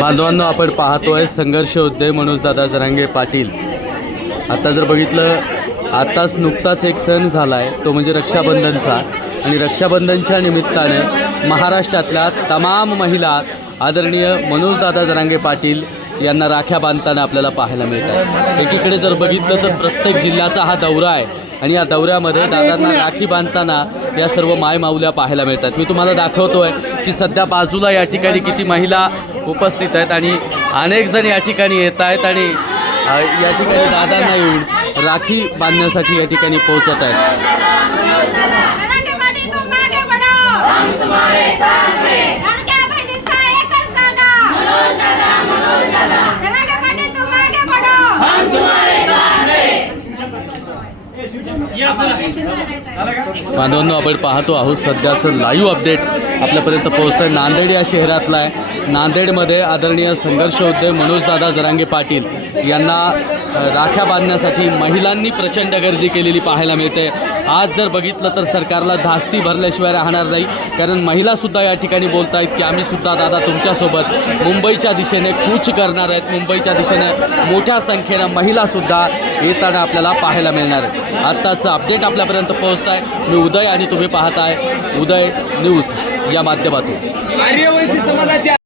बांधवांनो आपण पाहतोय संघर्ष उद्योग मनोज दादा जरांगे पाटील. आता जर बघितलं आताच नुकताच एक सण झाला आहे तो म्हणजे रक्षाबंधनचा. आणि रक्षाबंधनच्या निमित्ताने महाराष्ट्रातल्या तमाम महिला आदरणीय मनोज दादा जरांगे पाटील यांना राख्या बांधताना आपल्याला पाहायला मिळतात. एकीकडे जर बघितलं तर प्रत्येक जिल्ह्याचा हा दौरा आहे. आणि या दौऱ्यामध्ये दादांना राखी बांधताना या सर्व माय माऊल्या पाहायला मिळतात. मी तुम्हाला दाखवतोय की सध्या बाजूला या ठिकाणी किती महिला उपस्थित आहेत आणि अनेक जण या ठिकाणी येत आहेत आणि या ठिकाणी दादांना येऊन राखी बांधण्यासाठी या ठिकाणी पोहोचत आहेत. बांधवांनो आपण पाहतो आहोत सध्याचं लाईव्ह अपडेट आपल्यापर्यंत पोहोचतं आहे नांदेड या शहरातला आहे. नांदेडमध्ये आदरणीय संघर्ष उद्योग मनोजदादा जरांगे पाटील यांना राख्या बांधण्यासाठी महिलांनी प्रचंड गर्दी केलेली पाहायला मिळते. आज जर बघितलं तर सरकारला धास्ती भरल्याशिवाय राहणार नाही. कारण महिलासुद्धा या ठिकाणी बोलत आहेत की आम्हीसुद्धा दादा तुमच्यासोबत. मुंबईच्या दिशेने कूच करणार आहेत. मुंबईच्या दिशेने मोठ्या संख्येनं महिलासुद्धा येताना आपल्याला पाहायला मिळणार आहे. आत्ताचं अपडेट आपल्यापर्यंत पोहोचत आहे मी उदय आणि तुम्ही पाहताय. उदय न्यूज या माध्यमातून. आर्यवंशी समाजाच्या